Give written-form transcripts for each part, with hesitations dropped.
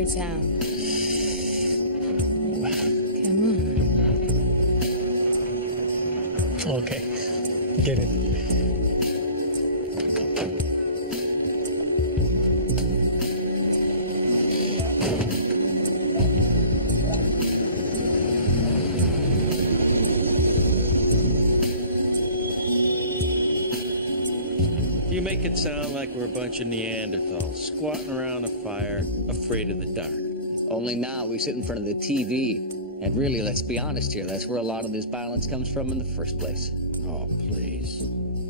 entire town. Come on. Okay, get it. You make it sound like we're a bunch of Neanderthals, squatting around a fire, afraid of the dark. Only now we sit in front of the TV. And really, let's be honest here, that's where a lot of this violence comes from in the first place. Oh, please.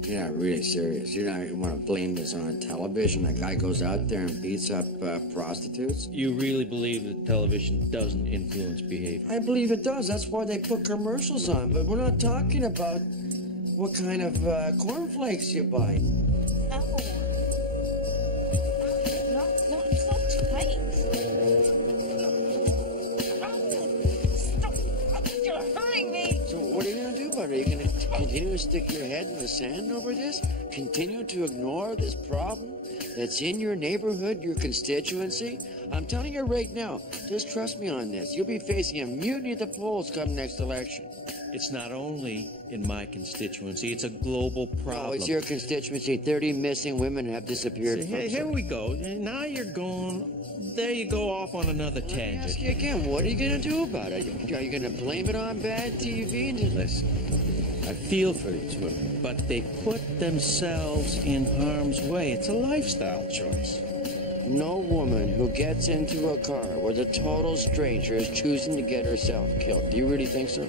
You're not really serious. You're not going to want to blame this on television. A guy goes out there and beats up prostitutes? You really believe that television doesn't influence behavior? I believe it does. That's why they put commercials on. But we're not talking about what kind of cornflakes you buy. Oh. No, it's not too late. Stop. You're hurting me. So what are you going to do about it? Are you going to continue to stick your head in the sand over this? Continue to ignore this problem that's in your neighborhood, your constituency? I'm telling you right now, just trust me on this. You'll be facing a mutiny at the polls come next election. It's not only in my constituency, it's a global problem. Oh, it's your constituency. 30 missing women have disappeared. See, here we go. Now you're going... There you go off on another tangent. Let me ask you again, what are you going to do about it? Are you going to blame it on bad TV? Listen, I feel for these women, but they put themselves in harm's way. It's a lifestyle choice. No woman who gets into a car with a total stranger is choosing to get herself killed. Do you really think so?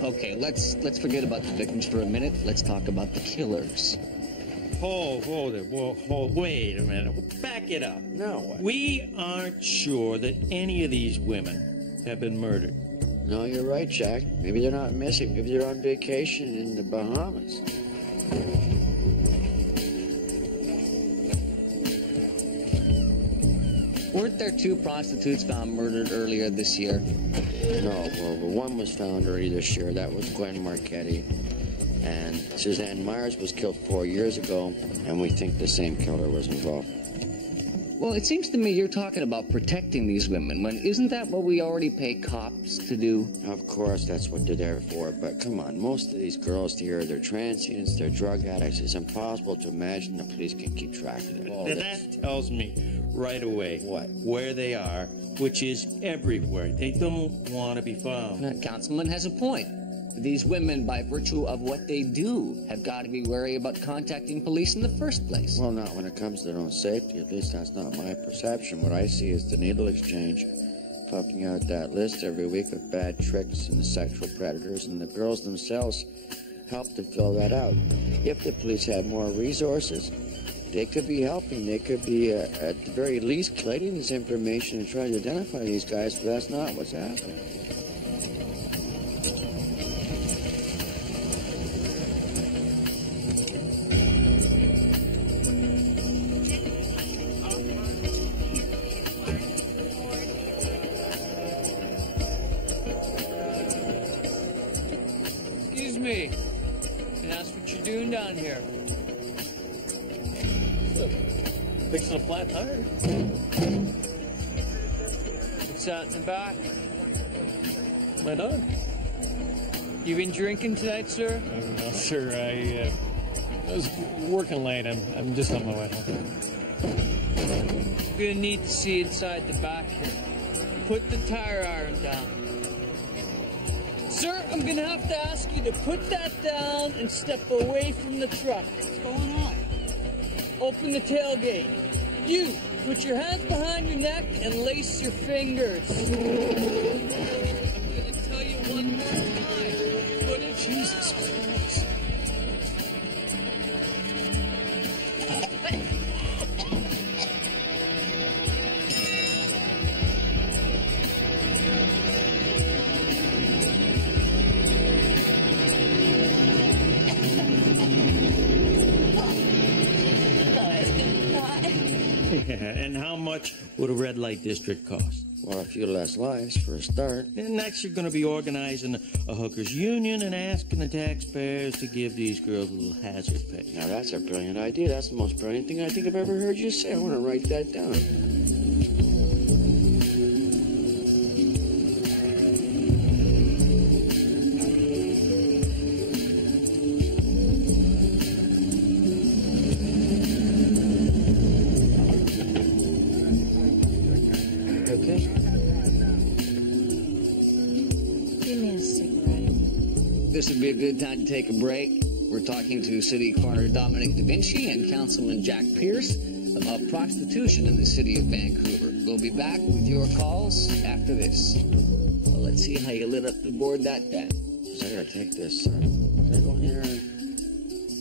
Okay, let's forget about the victims for a minute. Let's talk about the killers. Wait a minute. Back it up. No. We aren't sure that any of these women have been murdered. No, you're right, Jack. Maybe they're not missing. Maybe they're on vacation in the Bahamas. Weren't there 2 prostitutes found murdered earlier this year? No, well, one was found early this year. That was Gwen Marchetti. And Suzanne Myers was killed 4 years ago, and we think the same killer was involved. Well, it seems to me you're talking about protecting these women. Isn't that what we already pay cops to do? Of course, that's what they're there for. But come on, most of these girls here, they're transients, they're drug addicts. It's impossible to imagine the police can keep track of it. That tells me right away what? Where they are, which is everywhere. They don't want to be found. The councilman has a point. These women, by virtue of what they do, have got to be wary about contacting police in the first place. Well, not when it comes to their own safety. At least that's not my perception. What I see is the needle exchange, pumping out that list every week of bad tricks and the sexual predators, and the girls themselves help to fill that out. If the police had more resources, they could be helping. They could be, at the very least, collating this information and trying to identify these guys, but that's not what's happening. Excuse me. And that's what you're doing down here. Fixing a flat tire. What's that in the back? My dog. You been drinking tonight, sir? No, sir. I was working late. I'm just on my way home. I'm gonna need to see inside the back here. Put the tire iron down. Sir, I'm gonna have to ask you to put that down and step away from the truck. What's going on? Open the tailgate. You, put your hands behind your neck and lace your fingers. I'm gonna tell you one more time. Put it Jesus Christ. And how much would a red light district cost? Well, a few less lives for a start. And next you're going to be organizing a hookers union and asking the taxpayers to give these girls a little hazard pay. Now, that's a brilliant idea. That's the most brilliant thing I think I've ever heard you say. I want to write that down. this would be a good time to take a break. We're talking to City Coroner Dominic Da Vinci and Councilman Jack Pierce about prostitution in the city of Vancouver. We'll be back with your calls after this. Well, let's see how you lit up the board that time. So I gotta take this. Can I go in here?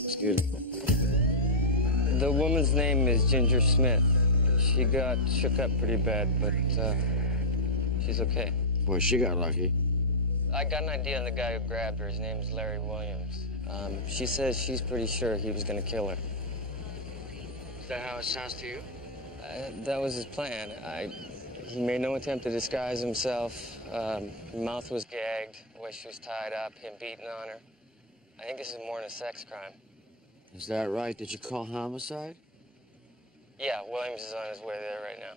Excuse me. The woman's name is Ginger Smith. She got shook up pretty bad, but she's okay. Boy, she got lucky. I got an idea on the guy who grabbed her. His name's Larry Williams. She says she's pretty sure he was gonna kill her. Is that how it sounds to you? That was his plan. He made no attempt to disguise himself. Her mouth was gagged, the way she was tied up, him beating on her. I think this is more than a sex crime. Is that right? Did you call homicide? Yeah, Williams is on his way there right now.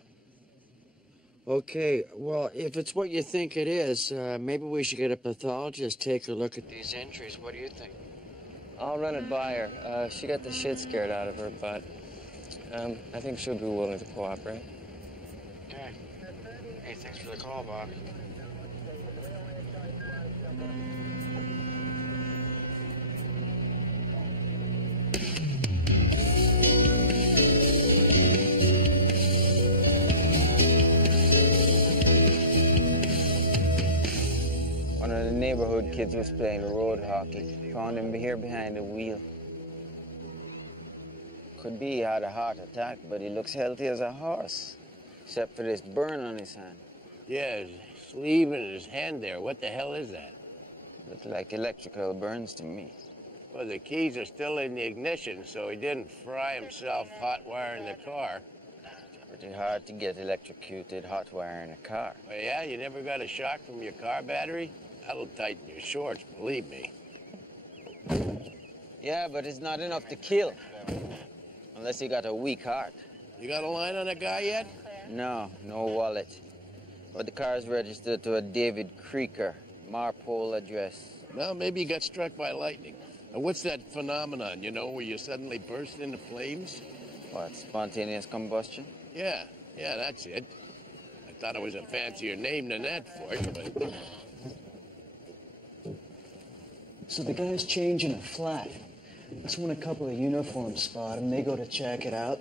Okay, well, if it's what you think it is, maybe we should get a pathologist, take a look at these injuries. What do you think? I'll run it by her. She got the shit scared out of her, but I think she'll be willing to cooperate. Okay. Hey, thanks for the call, Bob. One of the neighborhood kids was playing road hockey. Found him here behind the wheel. Could be he had a heart attack, but he looks healthy as a horse. Except for this burn on his hand. Yeah, his sleeve and his hand there. What the hell is that? Looks like electrical burns to me. Well, the keys are still in the ignition, so he didn't fry himself hot wiring the car. Pretty hard to get electrocuted hot wiring a car. Oh, yeah? You never got a shock from your car battery? That'll tighten your shorts, believe me. Yeah, but it's not enough to kill. Unless you got a weak heart. You got a line on a guy yet? No, no wallet. But the car is registered to a David Creaker, Marpole address. Well, maybe he got struck by lightning. And what's that phenomenon, you know, where you suddenly burst into flames? What, spontaneous combustion? Yeah, that's it. I thought it was a fancier name than that for it, but... So the guy's changing a flat. That's when a couple of uniforms spot him. They go to check it out.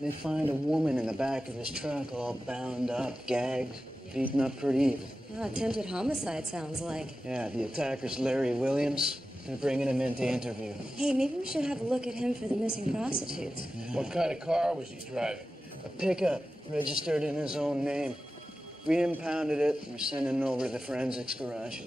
They find a woman in the back of his truck all bound up, gagged, beaten up pretty evil. Oh, attempted homicide sounds like. Yeah, the attacker's Larry Williams. They're bringing him in to interview. Hey, maybe we should have a look at him for the missing prostitutes. Yeah. What kind of car was he driving? A pickup, registered in his own name. We impounded it and we're sending it over to the forensics garage.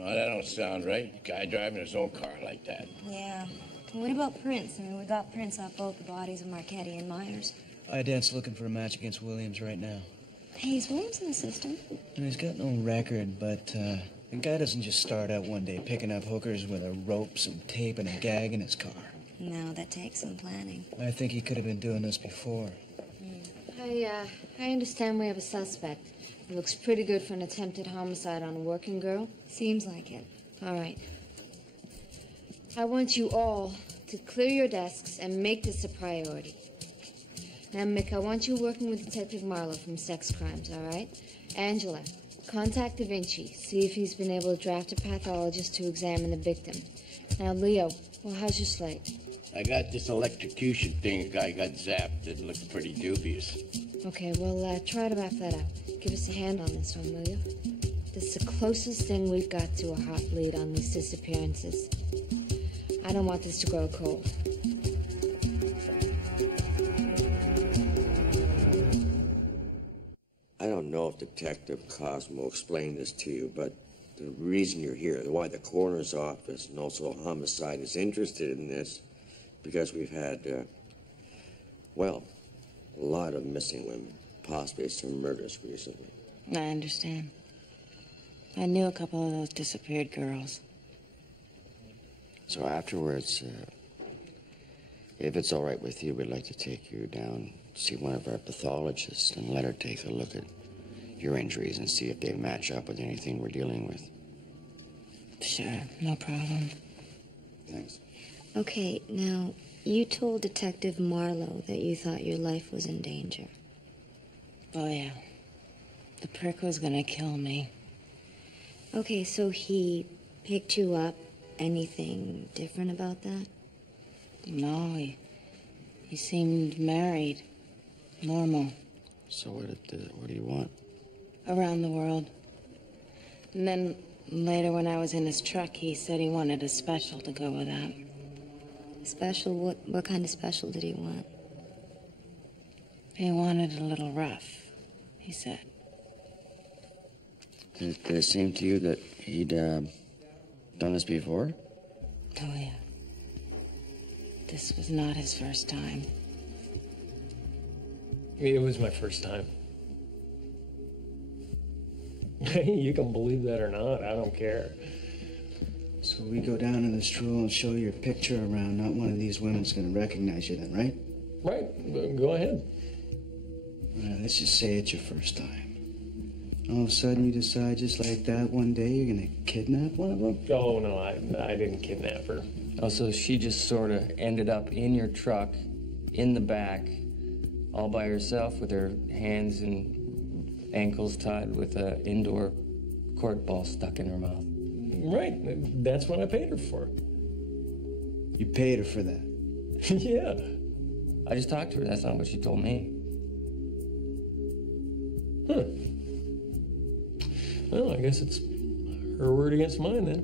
Oh, that don't sound right. Guy driving his own car like that. Yeah. What about prints? I mean, we got prints off both the bodies of Marchetti and Myers. Ident's looking for a match against Williams right now. Hey, is Williams in the system? And he's got no record, but the guy doesn't just start out one day picking up hookers with a rope, some tape, and a gag in his car. No, that takes some planning. I think he could have been doing this before. I understand we have a suspect. It looks pretty good for an attempted homicide on a working girl. Seems like it. All right. I want you all to clear your desks and make this a priority. Now, Mick, I want you working with Detective Marlowe from Sex Crimes, all right? Angela, contact Da Vinci. See if he's been able to draft a pathologist to examine the victim. Now, Leo, well, how's your slate? I got this electrocution thing. A guy got zapped. It looked pretty dubious. Okay, well, try to wrap that up. Give us a hand on this one, will you? This is the closest thing we've got to a hot lead on these disappearances. I don't want this to grow cold. I don't know if Detective Cosmo explained this to you, but the reason you're here, why the coroner's office and also homicide is interested in this, because we've had, well, a lot of missing women, possibly some murders recently. I understand. I knew a couple of those disappeared girls. So afterwards, if it's all right with you, we'd like to take you down, see one of our pathologists, and let her take a look at your injuries and see if they match up with anything we're dealing with. Sure, no problem. Thanks. Okay, now, you told Detective Marlowe that you thought your life was in danger. Oh, yeah. The prick was gonna kill me. Okay, so he picked you up, anything different about that? No, he seemed married. Normal. So what do you want? Around the world. And then later when I was in his truck, he said he wanted a special to go with that. Special? What kind of special did he want? He wanted a little rough, he said. Did it seem to you that he'd done this before? Oh, yeah. This was not his first time. It was my first time. You can believe that or not, I don't care. So we go down in the stroll and show your picture around. Not one of these women's gonna recognize you then, right? Right, go ahead. Let's just say it's your first time. All of a sudden you decide just like that one day you're gonna kidnap one of them? Oh, no, I didn't kidnap her. Oh, so she just sort of ended up in your truck, in the back, all by herself with her hands and ankles tied with an indoor court ball stuck in her mouth. Right, that's what I paid her for. You paid her for that? Yeah. I just talked to her, that's not what she told me. Huh. Well, I guess it's her word against mine then.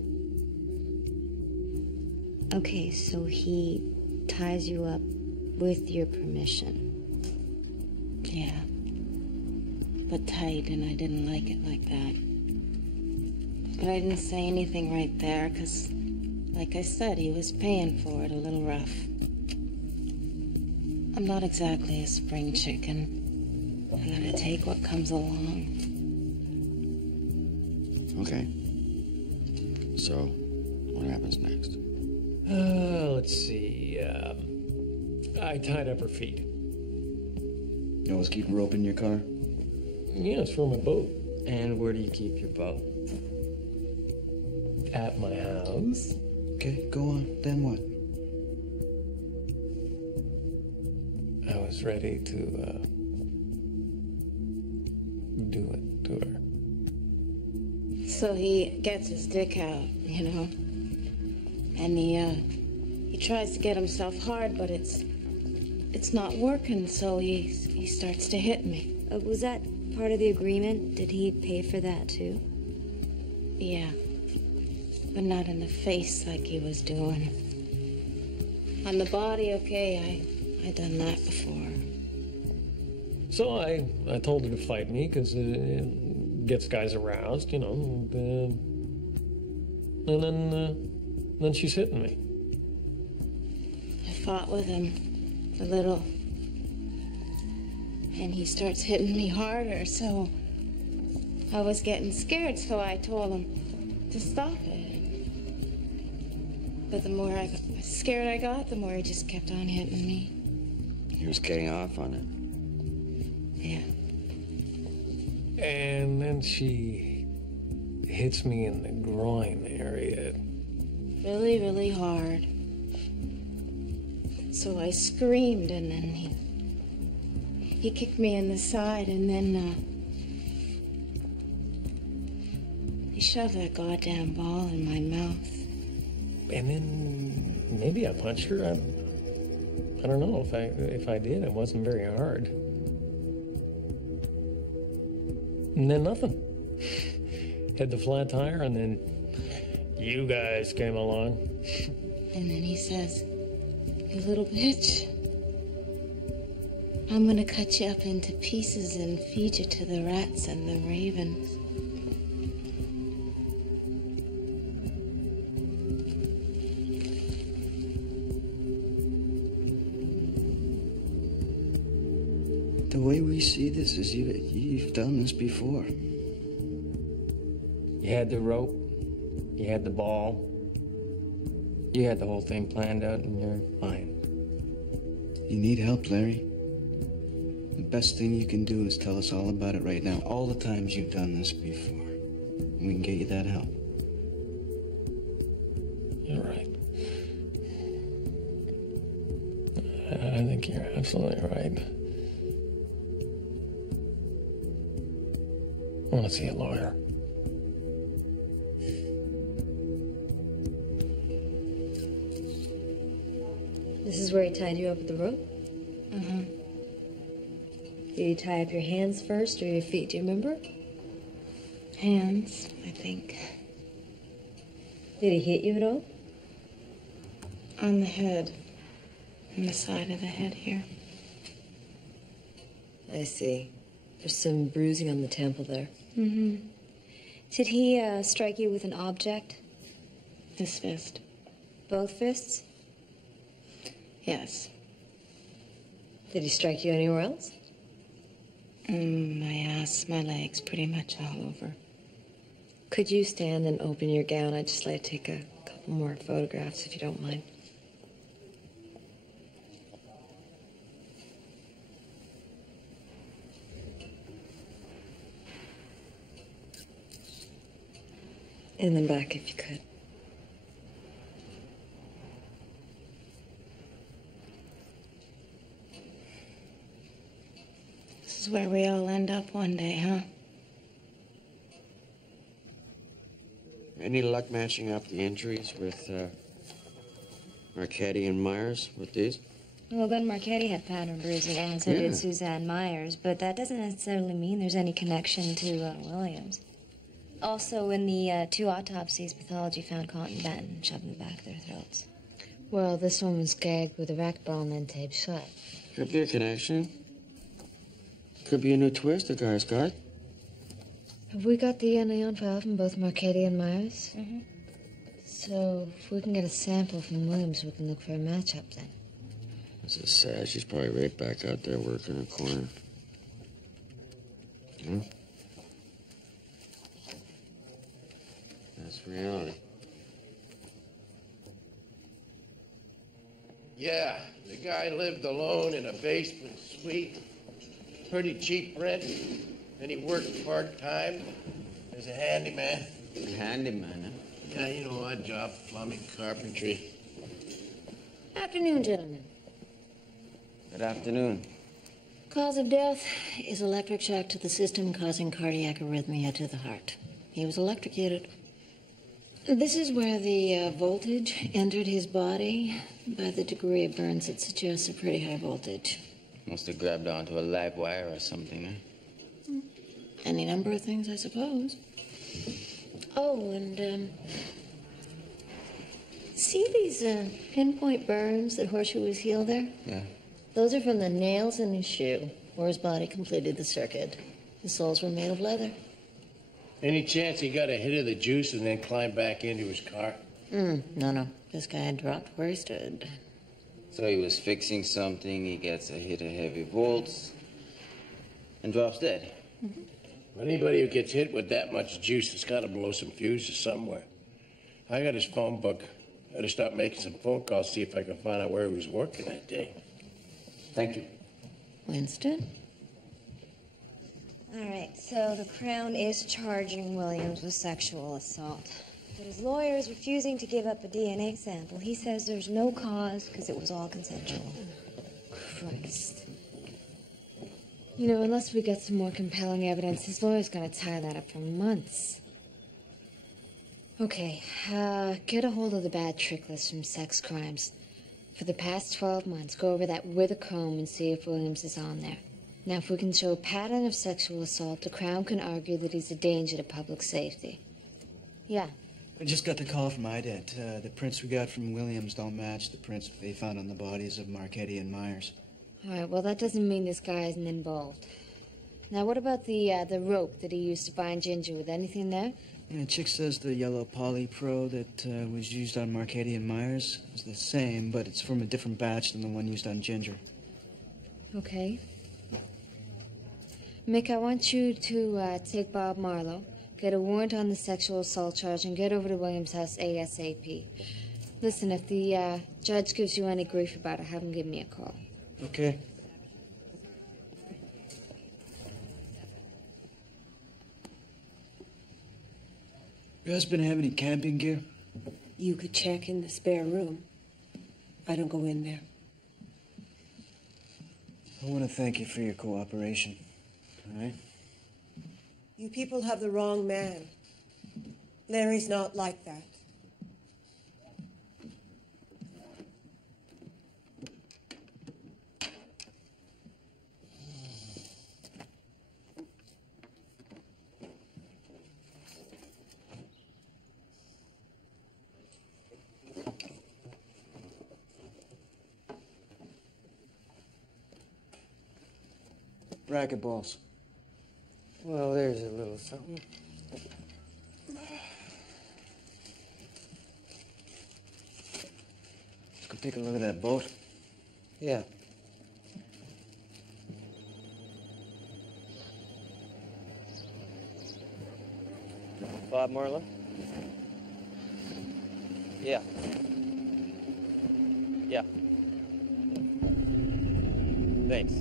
Okay, so he ties you up with your permission. Yeah. But tight, and I didn't like it like that. But I didn't say anything right there, because, like I said, he was paying for it a little rough. I'm not exactly a spring chicken. I gotta take what comes along. Okay. So, what happens next? Let's see. I tied up her feet. You always keep a rope in your car? Yeah, it's for my boat. And where do you keep your boat? At my house. Okay, go on. Then what? I was ready to do it to her. So he gets his dick out, you know? And he tries to get himself hard, but it's not working, so he starts to hit me. Was that part of the agreement? Did he pay for that too? Yeah. But not in the face like he was doing. On the body, okay, I done that before. So I told her to fight me because it gets guys aroused, you know. And then she's hitting me. I fought with him a little. And he starts hitting me harder, so I was getting scared, so I told him to stop it. But the more scared I got, the more he just kept on hitting me. He was getting off on it. Yeah. And then she hits me in the groin area. Really, really hard. So I screamed, and then he kicked me in the side, and then he shoved that goddamn ball in my mouth. And then maybe I punched her. I don't know if I did. It wasn't very hard. And then nothing. Had the flat tire, and then you guys came along. And then he says, "You little bitch, I'm gonna cut you up into pieces and feed you to the rats and the ravens." The way we see this is you've done this before. You had the rope, you had the ball, you had the whole thing planned out, and you're fine. You need help, Larry. The best thing you can do is tell us all about it right now. All the times you've done this before. We can get you that help. You're right. I think you're absolutely right. I want to see a lawyer. This is where he tied you up with the rope? Mm-hmm. Did he tie up your hands first or your feet? Do you remember? Hands, I think. Did he hit you at all? On the head. On the side of the head here. I see. There's some bruising on the temple there. Mm-hmm. Did he strike you with an object? His fist. Both fists? Yes. Did he strike you anywhere else? My ass, my legs, pretty much all over. Could you stand and open your gown? I'd just like to take a couple more photographs, if you don't mind. And then back, if you could. This is where we all end up one day, huh? Any luck matching up the injuries with Marchetti and Myers with these? Well, Ben Marchetti had pattern bruising, and so did Suzanne Myers, but that doesn't necessarily mean there's any connection to Williams. Also, in the 2 autopsies, pathology found cotton band shoved in the back of their throats. Well, this one was gagged with a rack ball and then taped shut. Could be a connection. Could be a new twist the guy's got. Have we got the DNA on file from both Marchetti and Myers? Mm-hmm. So, if we can get a sample from Williams, we can look for a matchup then. This is sad. She's probably right back out there working a corner. Hmm? That's reality. Yeah, the guy lived alone in a basement suite. Pretty cheap rent. And he worked part-time as a handyman. Handyman, huh? Yeah, you know, odd job, plumbing, carpentry. Afternoon, gentlemen. Good afternoon. Cause of death is electric shock to the system causing cardiac arrhythmia to the heart. He was electrocuted. This is where the voltage entered his body. By the degree of burns, it suggests a pretty high voltage. Must have grabbed onto a live wire or something, huh? Any number of things, I suppose. Oh, and, see these pinpoint burns that Horseshoe was healed there? Yeah. Those are from the nails in his shoe, where his body completed the circuit. The soles were made of leather. Any chance he got a hit of the juice and then climbed back into his car? No. This guy had dropped where he stood. So he was fixing something, he gets a hit of heavy volts, and drops dead. Anybody who gets hit with that much juice has got to blow some fuses somewhere. I got his phone book. I gotta start making some phone calls, see if I can find out where he was working that day. Thank you. Winston? All right, so the Crown is charging Williams with sexual assault. But his lawyer is refusing to give up a DNA sample. He says there's no cause because it was all consensual. Christ. You know, unless we get some more compelling evidence, his lawyer's gonna tie that up for months. Okay, get a hold of the bad trick list from sex crimes. For the past 12 months, go over that with a comb and see if Williams is on there. Now, if we can show a pattern of sexual assault, the Crown can argue that he's a danger to public safety. Yeah. I just got the call from IDET. The prints we got from Williams don't match the prints they found on the bodies of Marchetti and Myers. All right, well, that doesn't mean this guy isn't involved. Now, what about the rope that he used to bind Ginger with? Anything there? Yeah, Chick says the yellow poly pro that was used on Marchetti and Myers is the same, but it's from a different batch than the one used on Ginger. Okay. Mick, I want you to take Bob Marlowe, get a warrant on the sexual assault charge, and get over to Williams' house ASAP. Listen, if the judge gives you any grief about it, have him give me a call. Okay. Your husband have any camping gear? You could check in the spare room. I don't go in there. I want to thank you for your cooperation. All right? You people have the wrong man. Larry's not like that. Racquetballs. Well, there's a little something. Let's go take a look at that boat. Yeah. Bob Marlowe? Yeah. Yeah. Thanks.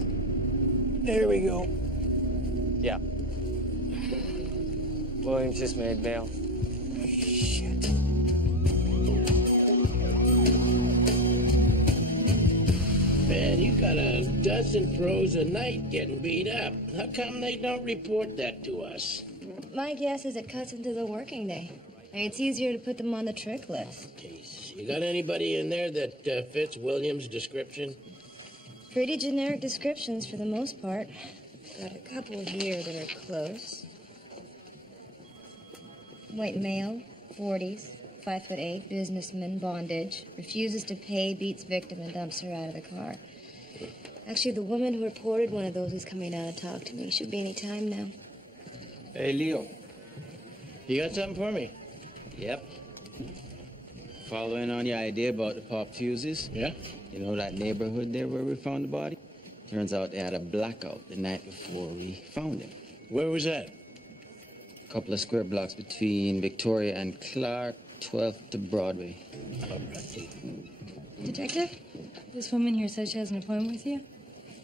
There we go. Yeah. Williams just made bail. Shit. Man, you got a dozen pros a night getting beat up. How come they don't report that to us? My guess is it cuts into the working day. It's easier to put them on the trick list. You got anybody in there that fits Williams' description? Pretty generic descriptions for the most part. Got a couple here that are close. White male, 40s, 5'8", businessman, bondage, refuses to pay, beats victim, and dumps her out of the car. Actually, the woman who reported one of those is coming down to talk to me. Should be any time now. Hey, Leo. You got something for me? Yep. Following on your idea about the pop fuses. Yeah? You know that neighborhood there where we found the body? Turns out they had a blackout the night before we found him. Where was that? A couple of square blocks between Victoria and Clark, 12th to Broadway. Detective? This woman here said she has an appointment with you?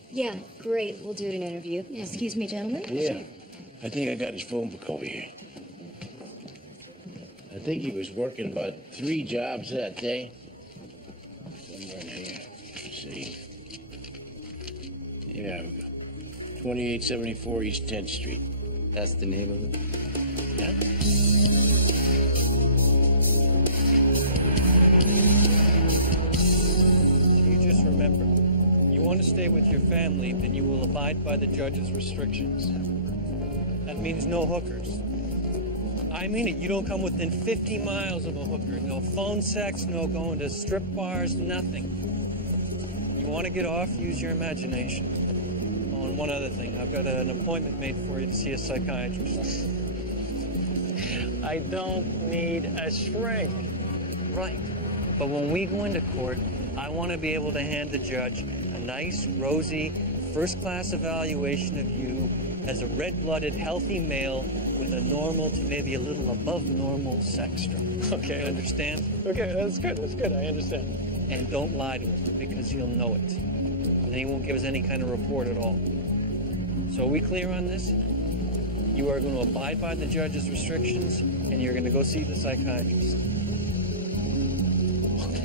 Yeah, great. We'll do an interview. Excuse me, gentlemen. Yeah. I think I got his phone book over here. I think he was working about 3 jobs that day. Somewhere in here. Let's see. Yeah, 2874 East 10th Street. That's the neighborhood. Yeah? You just remember, you want to stay with your family, then you will abide by the judge's restrictions. That means no hookers. I mean it, you don't come within 50 miles of a hooker. No phone sex, no going to strip bars, nothing. You want to get off, use your imagination. Oh, and one other thing, I've got an appointment made for you to see a psychiatrist. I don't need a shrink. Right. But when we go into court, I want to be able to hand the judge a nice, rosy, first-class evaluation of you as a red-blooded, healthy male with a normal to maybe a little above normal sex drive. Okay, understand? Okay, that's good, I understand. And don't lie to him, because he'll know it. And he won't give us any kind of report at all. So are we clear on this? You are going to abide by the judge's restrictions, and you're going to go see the psychiatrist.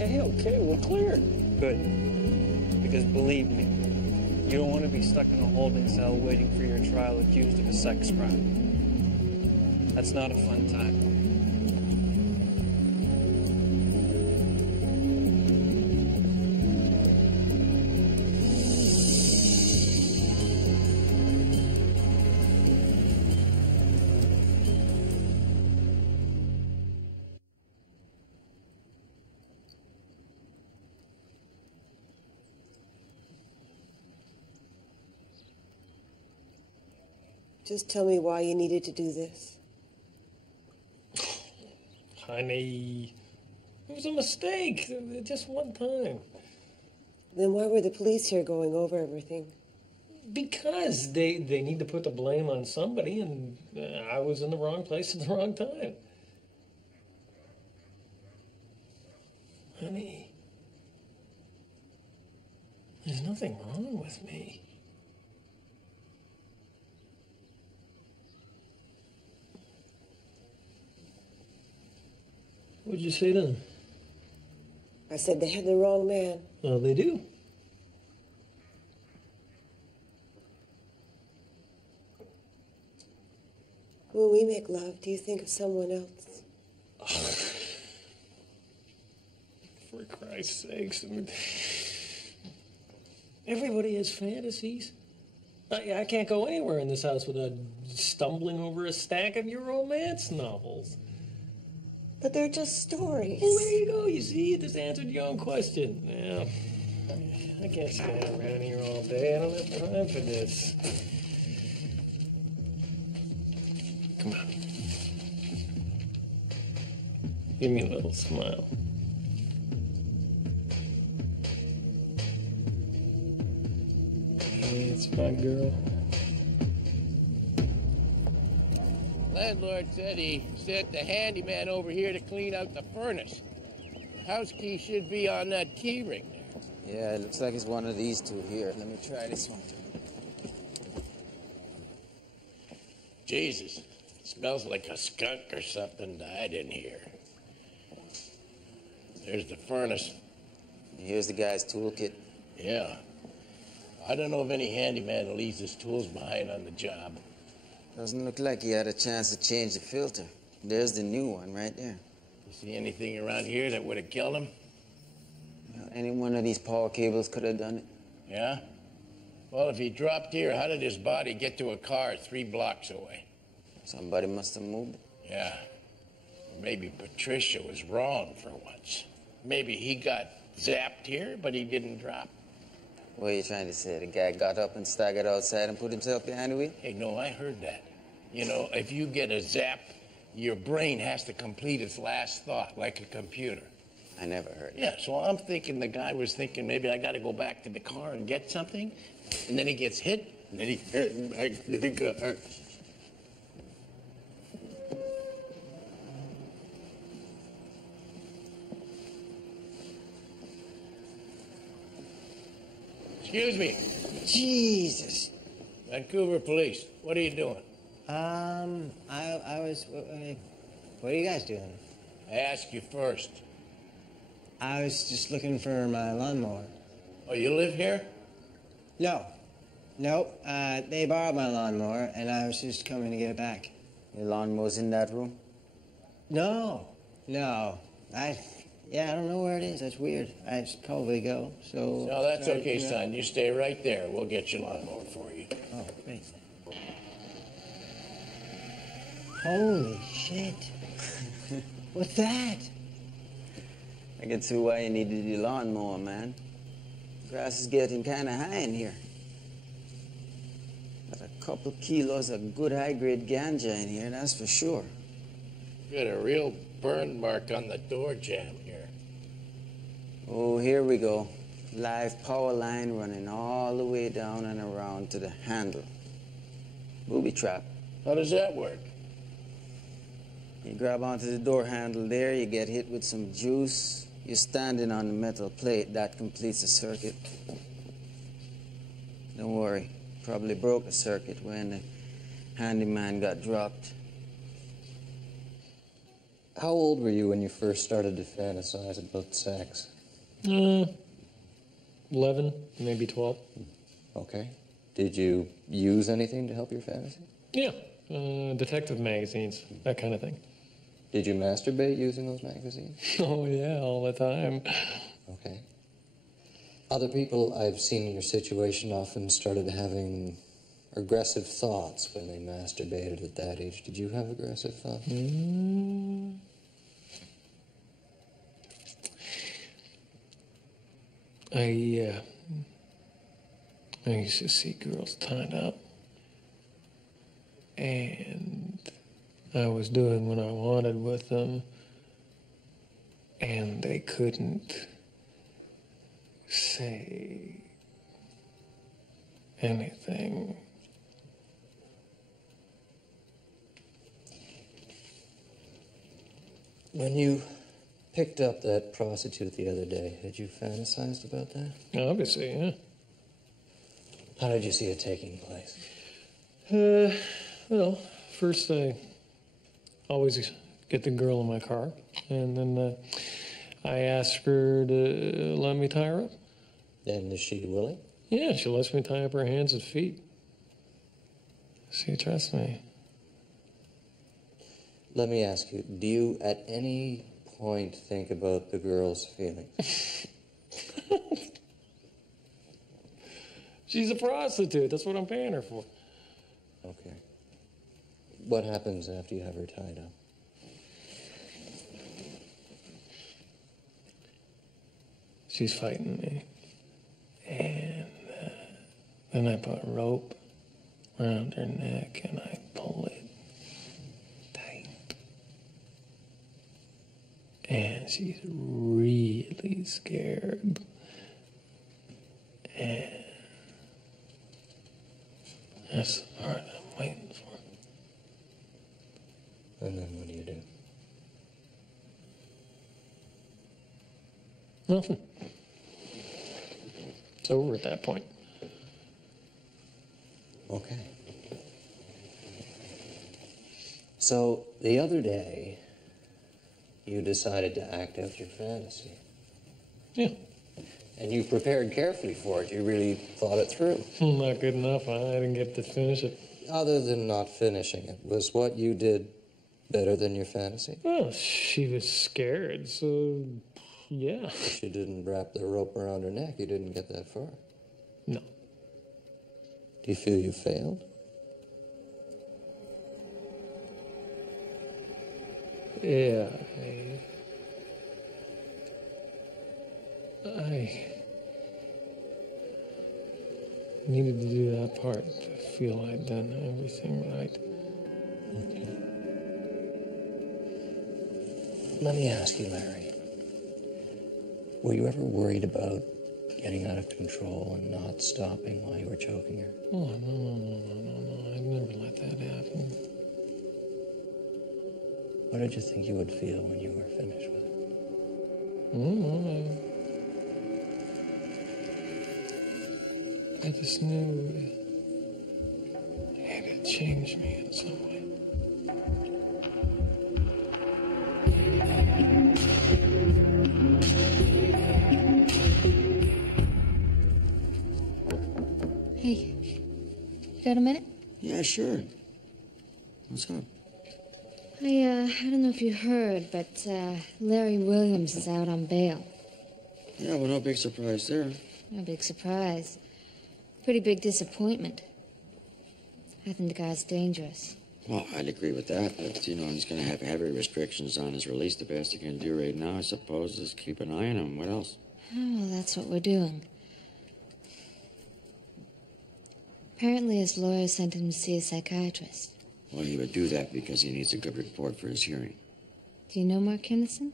Okay, we're clear. Good. Because believe me, you don't want to be stuck in a holding cell waiting for your trial accused of a sex crime. That's not a fun time. Just tell me why you needed to do this. Honey, it was a mistake. Just one time. Then why were the police here going over everything? Because they need to put the blame on somebody, and I was in the wrong place at the wrong time. Honey, there's nothing wrong with me. What'd you say to them? I said they had the wrong man. Well, they do. When we make love, do you think of someone else? For Christ's sakes. I mean, everybody has fantasies. I can't go anywhere in this house without stumbling over a stack of your romance novels. But they're just stories. Well, there you go. You see, it just answered your own question. Yeah. I can't stand around here all day. I don't have time for this. Come on. Give me a little smile. Hey, it's my girl. Landlord said he sent the handyman over here to clean out the furnace. House key should be on that key ring there. Yeah, it looks like it's one of these two here. Let me try this one. Jesus, it smells like a skunk or something died in here. There's the furnace. Here's the guy's toolkit. Yeah. I don't know of any handyman that leaves his tools behind on the job. Doesn't look like he had a chance to change the filter. There's the new one right there. You see anything around here that would have killed him? Well, any one of these power cables could have done it. Yeah? Well, if he dropped here, how did his body get to a car 3 blocks away? Somebody must have moved it. Yeah. Maybe Patricia was wrong for once. Maybe he got zapped here, but he didn't drop. What are you trying to say? The guy got up and staggered outside and put himself behind the wheel? Hey, no, I heard that. You know, if you get a zap, your brain has to complete its last thought, like a computer. I never heard that. Yeah, so I'm thinking the guy was thinking maybe I got to go back to the car and get something, and then he gets hit, and then he hit back to the car. Excuse me. Jesus. Vancouver Police, what are you doing? I was. What are you guys doing? I asked you first. I was just looking for my lawnmower. Oh, you live here? No. Nope. They borrowed my lawnmower, and I was just coming to get it back. Your lawnmower's in that room? No. Yeah, I don't know where it is. That's weird. I should probably go, so... No, that's okay, son. You stay right there. We'll get your lawnmower for you. Oh, great. Holy shit. What's that? I can see why you needed your lawnmower, man. Grass is getting kind of high in here. Got a couple kilos of good high-grade ganja in here, that's for sure. Got a real burn mark on the door jamb here. Oh, here we go. Live power line running all the way down and around to the handle. Booby trap. How does that work? You grab onto the door handle there, you get hit with some juice. You're standing on the metal plate. That completes the circuit. Don't worry. Probably broke the circuit when the handyman got dropped. How old were you when you first started to fantasize about sex? 11, maybe 12. Okay. Did you use anything to help your fantasy? Yeah, detective magazines, that kind of thing. Did you masturbate using those magazines? Oh, yeah, all the time. Okay. Other people I've seen in your situation often started having aggressive thoughts when they masturbated at that age. Did you have aggressive thoughts? I used to see girls tied up, and I was doing what I wanted with them, and they couldn't say anything. When you picked up that prostitute the other day, had you fantasized about that? Obviously, yeah. How did you see it taking place? Well, first I always get the girl in my car, and then I ask her to let me tie her up. And is she willing? Yeah, she lets me tie up her hands and feet. She trusts me. Let me ask you, do you at any point think about the girl's feelings? She's a prostitute. That's what I'm paying her for. Okay. What happens after you have her tied up? She's fighting me. Then I put a rope around her neck and I pull it tight. And she's really scared. And that's the part I'm waiting for. And then what do you do? Nothing. It's over at that point. Okay. So, the other day, you decided to act out your fantasy. Yeah. And you prepared carefully for it. You really thought it through. Not good enough. I didn't get to finish it. Other than not finishing it, was what you did better than your fantasy? Well, she was scared, so yeah. If you didn't wrap the rope around her neck, you didn't get that far. No. Do you feel you failed? Yeah, I needed to do that part to feel I'd done everything right. Okay. Let me ask you, Larry. Were you ever worried about getting out of control and not stopping while you were choking her? Oh, no. I'd never let that happen. What did you think you would feel when you were finished with it? I don't know. I just knew it had to change me in some way. Hey, you got a minute? Yeah, sure. What's up? I don't know if you heard, but Larry Williams is out on bail. Yeah, well, no big surprise there. No big surprise. Pretty big disappointment. I think the guy's dangerous. Well, I'd agree with that, but, he's going to have heavy restrictions on his release. The best he can do right now, I suppose, is keep an eye on him. What else? Oh, well, that's what we're doing. Apparently his lawyer sent him to see a psychiatrist. Well, he would do that because he needs a good report for his hearing. Do you know Mark Kinnison?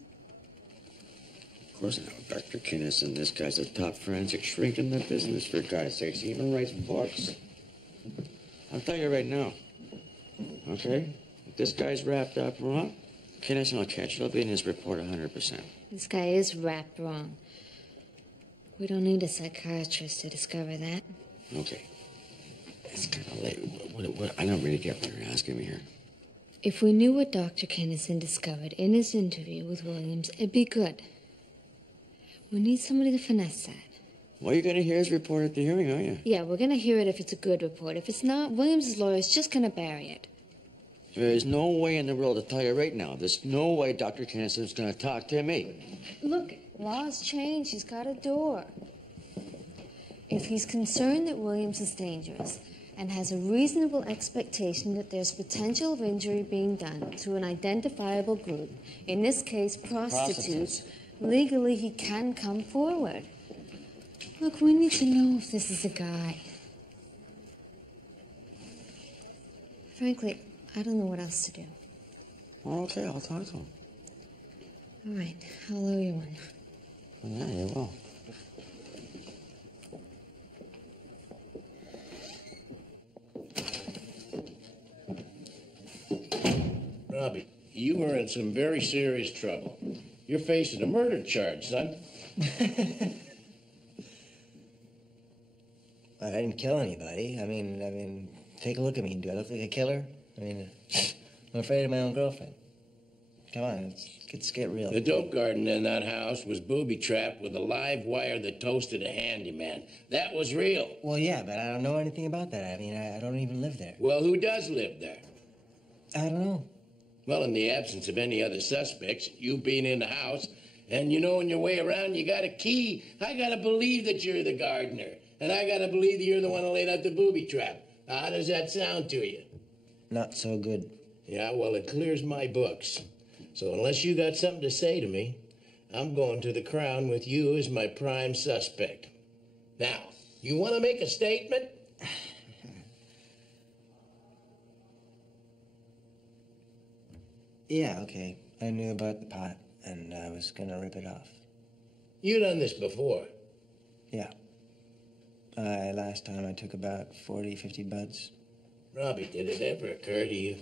Of course I know Dr. Kinnison. This guy's a top forensic shrink in the business, for God's sakes. He even writes books. I'll tell you right now, okay? If this guy's wrapped up wrong, Kinnison will catch it. It'll be in his report 100%. This guy is wrapped wrong. We don't need a psychiatrist to discover that. Okay. It's kind of late. What, I don't really get what you're asking me here. If we knew what Dr. Kinnison discovered in his interview with Williams, it'd be good. We need somebody to finesse that. Well, you're going to hear his report at the hearing, aren't you? Yeah, we're going to hear it if it's a good report. If it's not, Williams' lawyer is just going to bury it. There's no way in the world, to tell you right now, there's no way Dr. Kinnison's going to talk to me. Look, laws change. He's got a door. If he's concerned that Williams is dangerous and has a reasonable expectation that there's potential of injury being done to an identifiable group, in this case, prostitutes, legally he can come forward. Look, we need to know if this is a guy. Frankly, I don't know what else to do. Well, okay, I'll talk to him. All right, I'll owe you one. Well, yeah, you will. Robbie, you are in some very serious trouble. You're facing a murder charge, son. I didn't kill anybody. I mean, take a look at me. Do I look like a killer? I'm afraid of my own girlfriend. Come on, let's get real. The dope garden in that house was booby-trapped with a live wire that toasted a handyman. That was real. Well, yeah, but I don't know anything about that. I don't even live there. Well, who does live there? I don't know. Well, in the absence of any other suspects, you being in the house, and you knowing your way around, you got a key. I gotta believe that you're the gardener, and I gotta believe that you're the one who laid out the booby trap. How does that sound to you? Not so good. Yeah, well, it clears my books. So unless you got something to say to me, I'm going to the Crown with you as my prime suspect. Now, you want to make a statement? Yeah, okay. I knew about the pot, and I was gonna rip it off. You done this before. Yeah. Last time I took about 40, 50 buds. Robbie, did it ever occur to you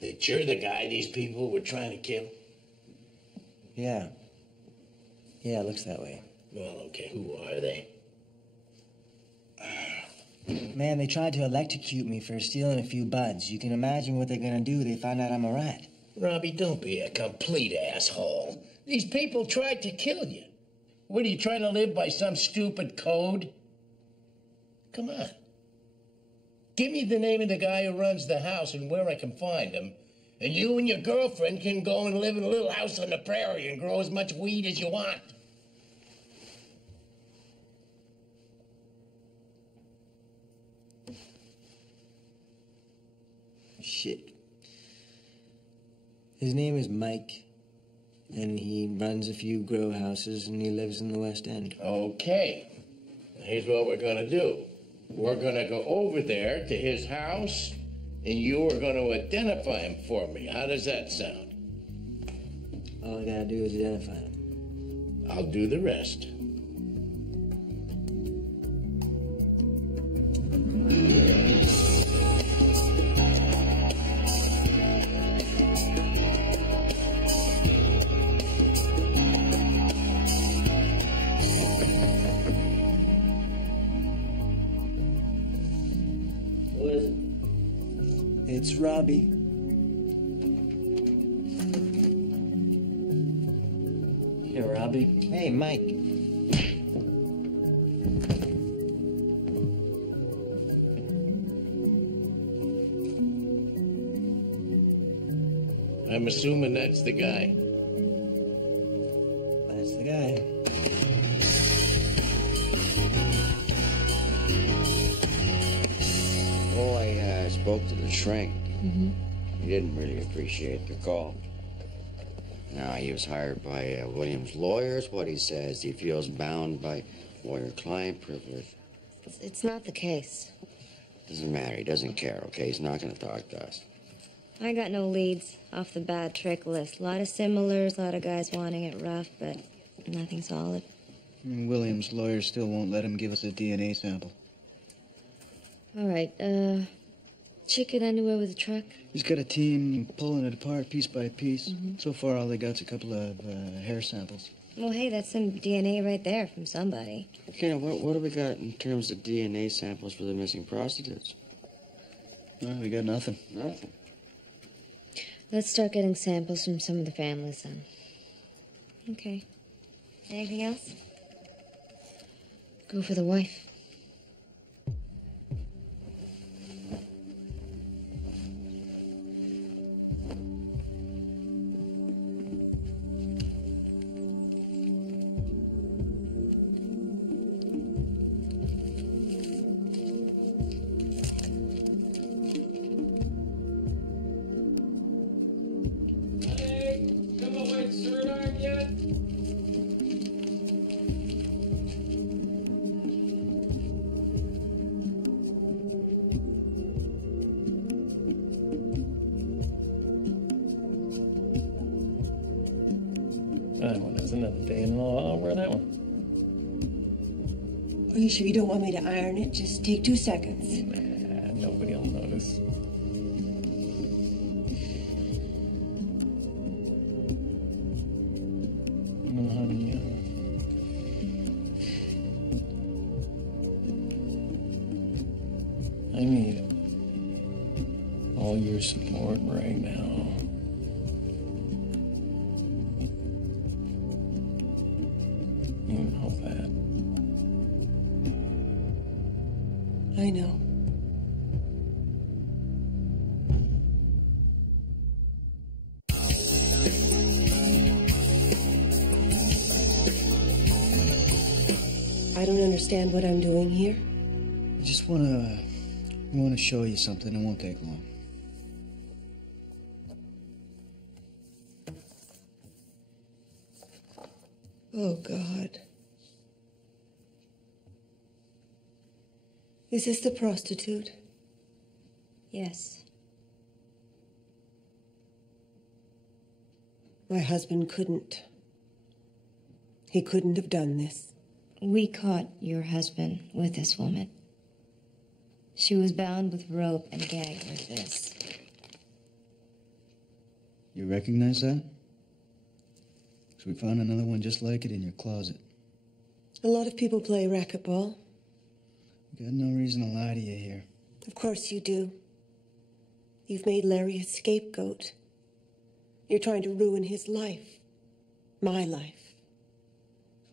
that you're the guy these people were trying to kill? Yeah. Yeah, it looks that way. Well, okay, who are they? Man, they tried to electrocute me for stealing a few buds. You can imagine what they're gonna do. They find out I'm a rat. Robbie, don't be a complete asshole. These people tried to kill you. What, are you trying to live by some stupid code? Come on. Give me the name of the guy who runs the house and where I can find him. And you and your girlfriend can go and live in a little house on the prairie and grow as much weed as you want. Shit. His name is Mike, and he runs a few grow houses, and he lives in the West End. Okay. Here's what we're gonna do. We're gonna go over there to his house, and you are gonna identify him for me. How does that sound? All I gotta do is identify him. I'll do the rest. It's Robbie. Hey, Robbie. Hey, Mike. I'm assuming that's the guy. That's the guy. Oh, I spoke to the shrink. Mm-hmm. He didn't really appreciate the call. Now, he was hired by Williams' lawyers. What he says, he feels bound by lawyer-client privilege. It's not the case. Doesn't matter. He doesn't care, okay? He's not going to talk to us. I got no leads off the bad trick list. A lot of similars, a lot of guys wanting it rough, but nothing solid. And Williams' lawyers still won't let him give us a DNA sample. All right, chick get anywhere with the truck? He's got a team pulling it apart piece by piece. Mhm. So far, all they got's a couple of hair samples. Well, hey, that's some DNA right there from somebody. Okay, now what do we got in terms of DNA samples for the missing prostitutes? No, we got nothing. Nothing. Let's start getting samples from some of the families then. Okay. Anything else? Go for the wife. That one is another day in law. I'll wear that one. Are you sure you don't want me to iron it? Just take 2 seconds. Nah, nobody will notice. No, honey. I need all your support right now. You know that. I know. I don't understand what I'm doing here. I just want to show you something. It won't take long. Oh, God. Is this the prostitute? Yes. My husband couldn't. He couldn't have done this. We caught your husband with this woman. She was bound with rope and gagged like this. You recognize that? 'Cause we found another one just like it in your closet. A lot of people play racquetball. Got no reason to lie to you here. Of course you do. You've made Larry a scapegoat. You're trying to ruin his life. My life.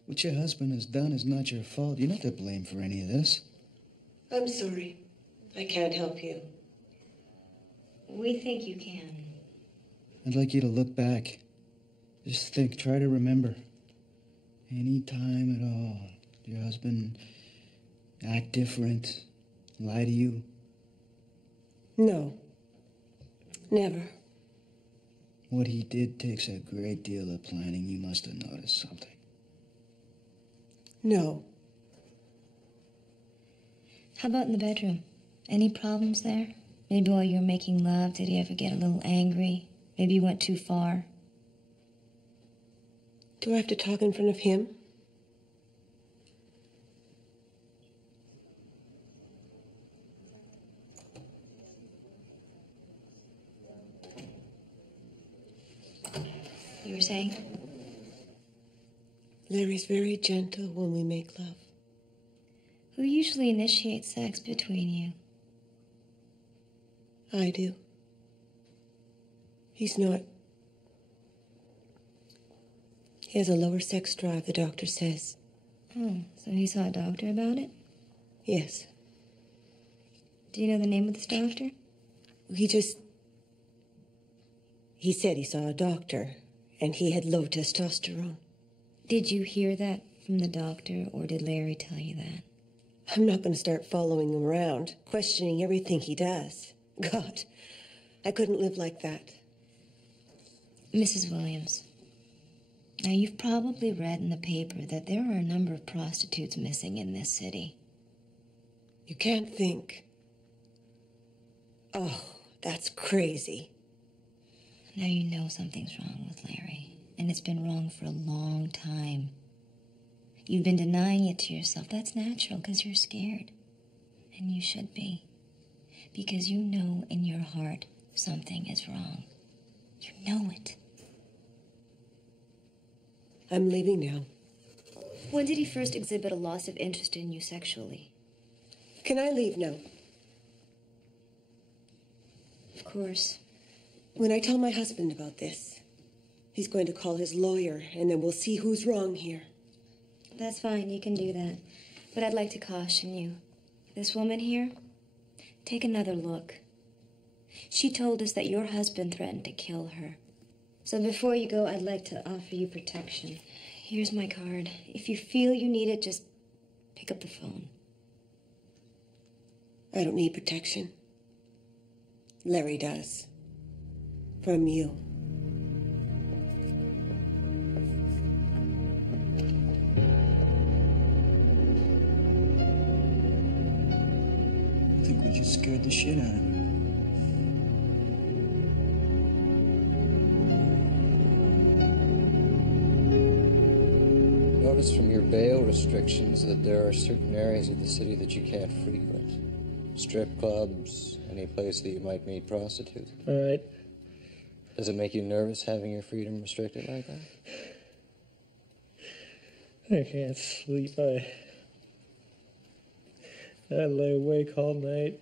What your husband has done is not your fault. You're not to blame for any of this. I'm sorry. I can't help you. We think you can. I'd like you to look back. Just think, try to remember. Any time at all, your husband act different, lie to you? No. Never. What he did takes a great deal of planning. You must have noticed something. No. How about in the bedroom? Any problems there? Maybe while you were making love, did he ever get a little angry? Maybe you went too far? Do I have to talk in front of him? You were saying? Larry's very gentle when we make love. Who usually initiates sex between you? I do. He's not. He has a lower sex drive, the doctor says. Oh, so he saw a doctor about it? Yes. Do you know the name of this doctor? He said he saw a doctor, and he had low testosterone. Did you hear that from the doctor, or did Larry tell you that? I'm not going to start following him around, questioning everything he does. God, I couldn't live like that. Mrs. Williams, now you've probably read in the paper that there are a number of prostitutes missing in this city. You can't think. Oh, that's crazy. Now you know something's wrong with Larry, and it's been wrong for a long time. You've been denying it to yourself. That's natural, because you're scared. And you should be. Because you know in your heart something is wrong. You know it. I'm leaving now. When did he first exhibit a loss of interest in you sexually? Can I leave now? Of course. When I tell my husband about this, he's going to call his lawyer, and then we'll see who's wrong here. That's fine, you can do that. But I'd like to caution you. This woman here, take another look. She told us that your husband threatened to kill her. So before you go, I'd like to offer you protection. Here's my card. If you feel you need it, just pick up the phone. I don't need protection. Larry does. From you. I think we just scared the shit out of him. Notice from your bail restrictions that there are certain areas of the city that you can't frequent. Strip clubs, any place that you might meet prostitutes. All right. Does it make you nervous having your freedom restricted like that? I can't sleep. I lay awake all night,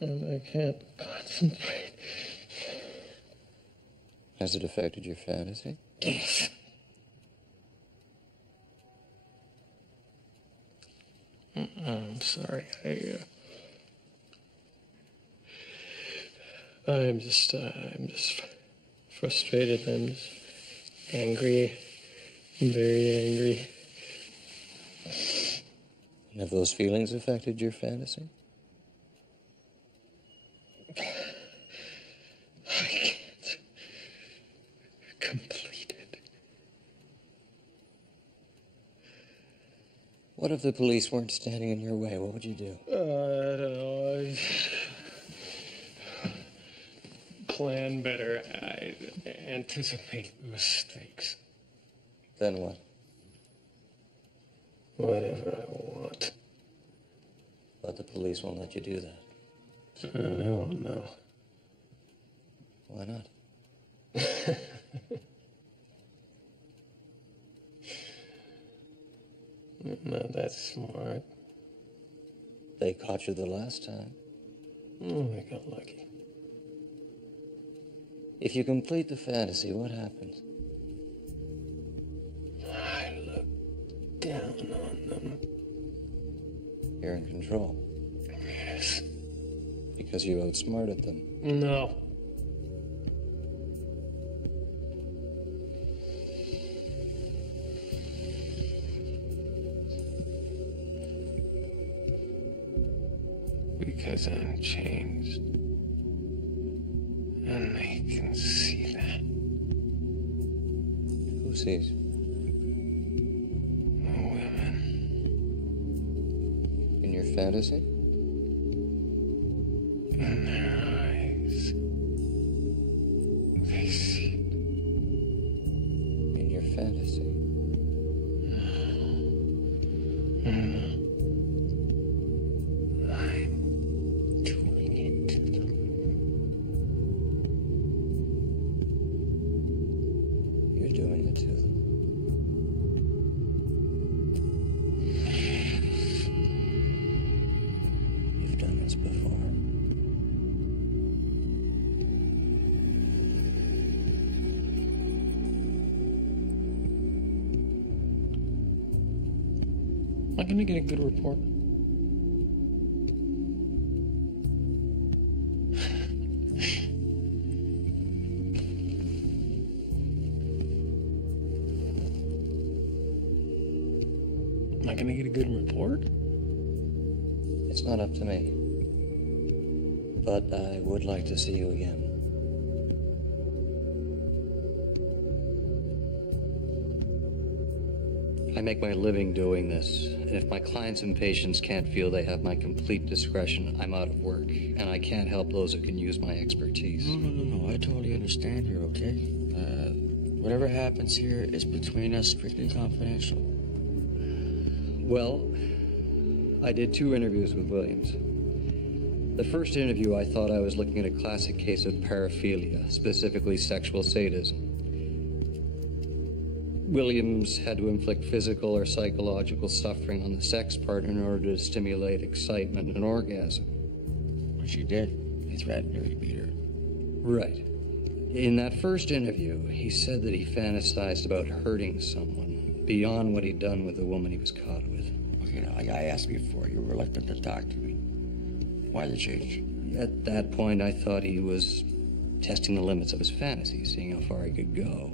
and I can't concentrate. Has it affected your fantasy? Yes. I'm sorry. I'm just frustrated. I'm just angry. I'm very angry. And have those feelings affected your fantasy? I can't complete it. What if the police weren't standing in your way? What would you do? I don't know. plan better, I'd anticipate mistakes. Then what? Whatever I want. But the police won't let you do that. Hell no. Why not? Not that smart. They caught you the last time. Oh, they got lucky. If you complete the fantasy, what happens? I look down on them. You're in control. Yes. Because you outsmarted them. No. Because I'm changed. And they can see that. Who sees? Women. In your fantasy? In their eyes. They see. In your fantasy? No. I'm doing it to them. You're doing it to them. You've done this before. Am I gonna get a good report? Am I gonna get a good report? It's not up to me. But I would like to see you again. I make my living doing this, and if my clients and patients can't feel they have my complete discretion, I'm out of work, and I can't help those who can use my expertise. No, I totally understand here, okay? Whatever happens here is between us, strictly confidential. Well, I did 2 interviews with Williams. The first interview, I thought I was looking at a classic case of paraphilia, specifically sexual sadism. Williams had to inflict physical or psychological suffering on the sex partner in order to stimulate excitement and orgasm. Which he did. He threatened her to beat her. Right. In that first interview, he said that he fantasized about hurting someone beyond what he'd done with the woman he was caught with. Okay, now, like I asked before, you were reluctant to talk to me. Why the change? At that point, I thought he was testing the limits of his fantasy, seeing how far he could go.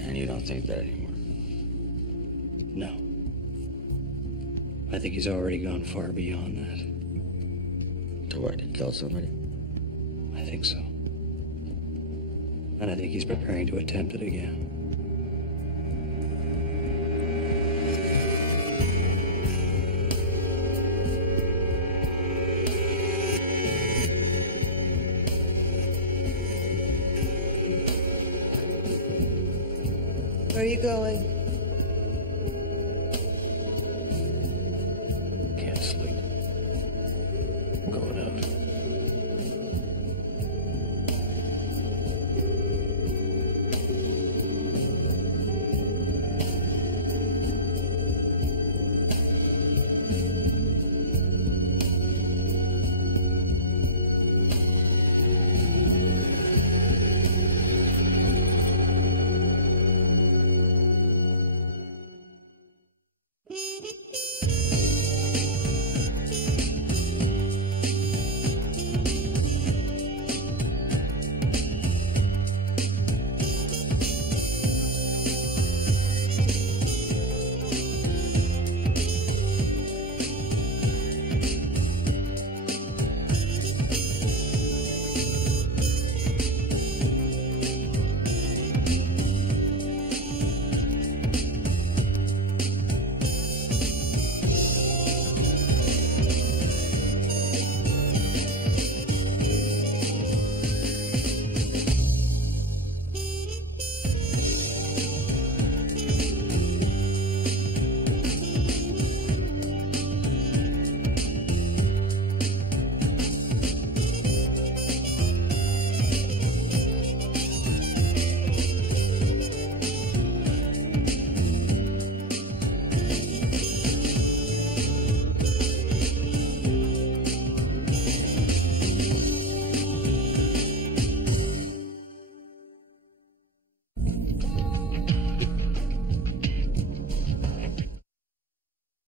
And you don't think that anymore? No. I think he's already gone far beyond that. To what? To kill somebody? I think so. And I think he's preparing to attempt it again. Where are you going?